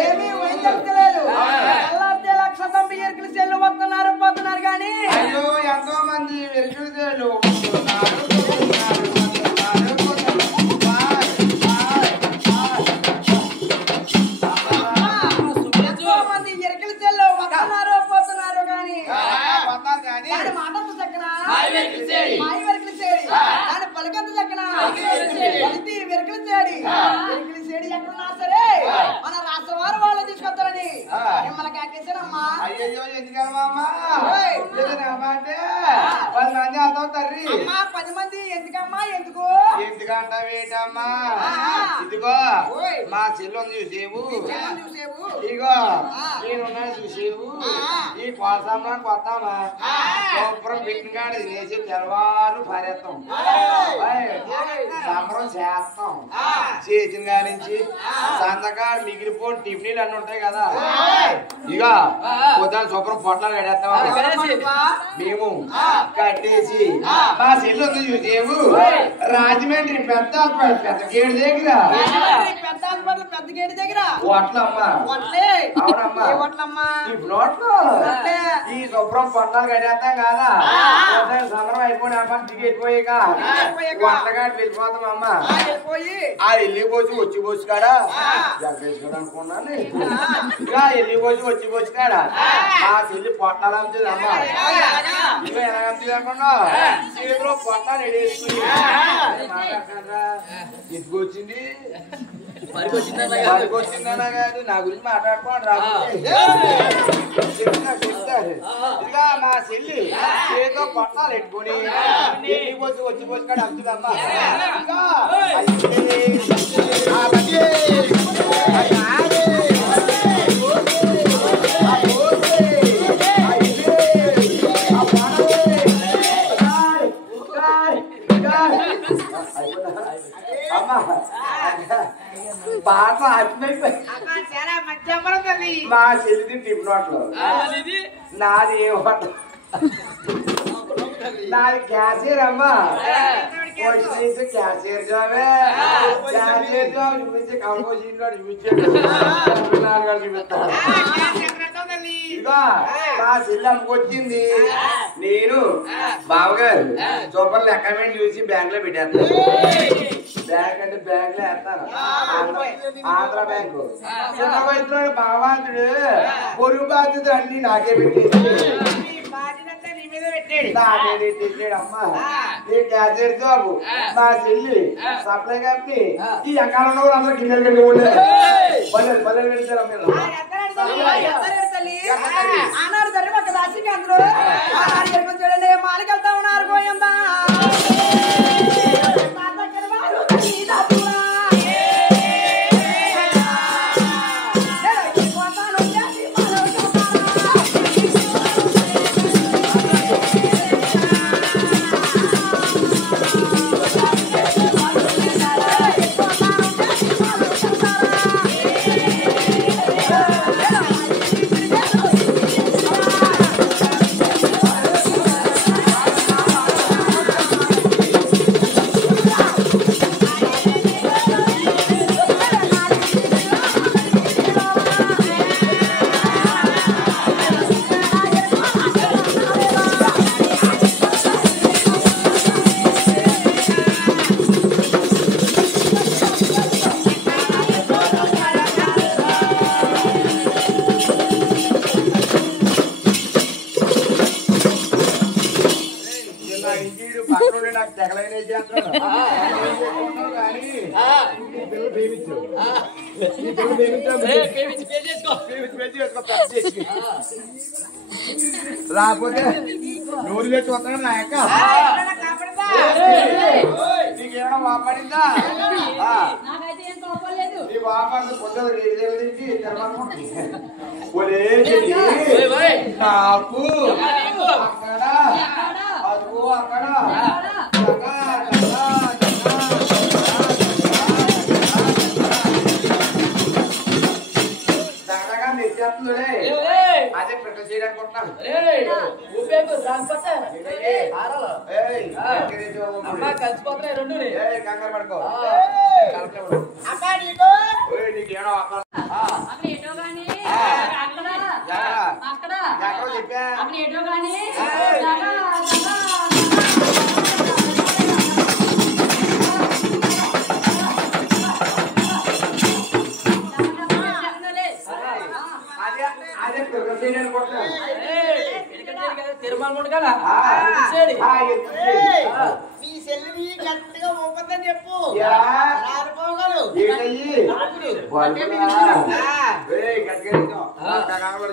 ఏమీ వైద్యలేదు అల్లాంటి లక్షతం ఎరుకులు చెల్లు వస్తున్నారు పోతున్నారు కానీ అయ్యో ఎంతో మంది ఎరుకులు చెల్లు ఎంతో మంది ఎరుకులు చెల్లు వస్తున్నారు పోతున్నారు కానీ మాటంత చక్కన మాయి వెరుకులు చేడి దాని పలకంత చక్కన పలితి వెరుకులు చేడి వెరుకులు చేడి ఎక్కడున్నా సరే మన రాష్ట్ర వారు వాళ్ళు తీసుకొస్తారని మిమ్మల్ని కాకేసానమ్మా. అయ్యో ఎందుకమ్మా అంటే 10 మంది అవుతారు అమ్మా 10 మంది ఎందుకమ్మా ఎందుకు ఎందుకంటావేటమ్మా ఇదిగో మా చెల్లని చూసేవు ఇగో నేనున్నా చూసేవు ఈ కోసంలోకి వస్తామా శుభ్రం పెట్టినకాడ తినేసి తెల్లవారు పారేస్తాం సంబరం చేస్తాం చేసిన కాడి నుంచి సంతకాడు మిగిలిపోయిన టిఫిన్లు అన్నీ ఉంటాయి కదా ఇక పొద్దున శుభ్రం పొట్లాలు కడేస్తాం మేము కట్టేసి మా చెల్లి ఉంది చూసేవు రాజమండ్రి పెద్ద గేటు దగ్గర పెద్ద గేటు దగ్గర వట్లమ్మా అవునమ్మా ఈ నోట్లో ఈ శుభ్రం పొట్లాలు కట్టేస్తాం కదా సంబరం అయిపోయి అమ్మ దిగిపోయాక వంటగాడు వెళ్ళిపోతాం అమ్మ ఆ వెళ్ళిపోసి వచ్చి పోసి కాడా జగ్గేసుకోవడం అనుకున్నాను ఇక వెళ్ళిపోసి వచ్చి పోసి కాడా ఆ చెల్లి పొట్టాలు అమ్ముతుంది అమ్మ ఇక ఎలా అమ్ముతుంది అనుకున్నా చేతిలో పొట్టాలు ఎడేసుకుని ఎందుకు వచ్చింది వచ్చిందన్నా కాదు నా గురించి మాట్లాడుకోండి చెప్తారు ఇక మా చెల్లి చేతితో పొట్టాలు పెట్టుకుని వెళ్ళిపోసి వచ్చి పోసి కాడ అమ్ముతుందమ్మా బాగా మా చెల్లిది టిప్ నోట్లో నాది ఏ నాది క్యాషియర్ అమ్మా క్యాషియర్ జాబే క్యాషియర్ జాబ్ చూపించి కంపోజింగ్ లో చూపించాడు చూపిస్తాను ఇక మా చెల్లి అమ్మకొచ్చింది నేను బావగారు సూపర్ అకౌంట్ చూసి బ్యాంక్ లో పెట్టేస్తాను బ్యాంక్ అంటే బ్యాంక్ లో వేస్తాను ఆంధ్ర బ్యాంకు చిన్న వయసులో భగవంతుడు పొరుగు బాధ్యతలు అన్ని నాకే పెట్టేసి అమ్మా నీ క్యాషియర్ జాబు మా చెల్లి సప్లై కంపెనీ ఈ అకాలంలో అందరూ గిన్నెలు కట్టి ఉండే పల్లెలు పెడతారు ఆనాడు సరే ఒక రాశికి అందరూ చూడండి మాలికెళ్తా ఉన్నారు పోయిందా రాకపోతే నూరు పెట్టి వస్తాడు నా యొక్క నీకేమైనా వాపడిందా నీ వాపడి పొద్దు తిరిగి నాకు అక్కడ అదుగో అక్కడ అదే ప్రకటన చేయడానుకుంటున్నాను కలిసిపోతున్నాయి రెండు కంగారు పడుకో నీకేమో కానీ అదే తిరగసేని అనుకుంటా తిరుమల కదా మీ చెల్లిని గట్టిగా ఊపద్దని చెప్పు యా. రాలిపోగలు ఏంటయ్యి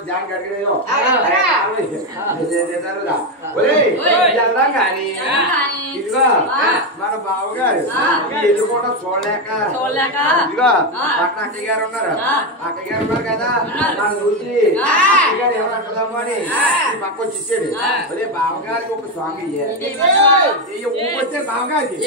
జాన్ కట్టుకునేదో వెళ్దాం కానీ ఇదిగో మన బావగారు ఈ ఇల్లు కూడా చూడలేక ఇదిగో పక్కన అక్కయ్య గారు ఉన్నారు అక్కయ్య గారు ఉన్నారు కదా మన చూసి అక్కయ్య గారు ఎవరు అంటదాము అని ఈ పక్క వచ్చి ఇచ్చాడు అదే బావగారికి ఒక సాంగ్ ఇయ్యి ఊపొచ్చే బావగారికి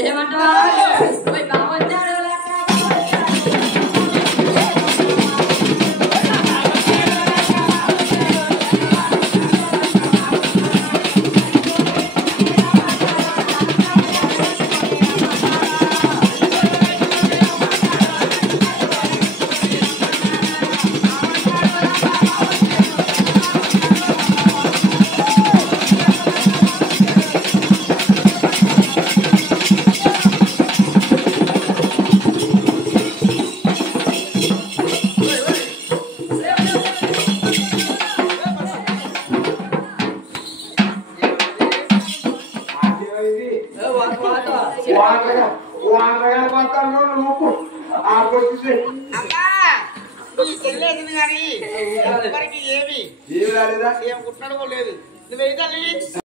కానీ ఎవరికి ఏమి ఏమి రాలేదా ఏం కుట్టాడో లేదు నువ్వు తల్లి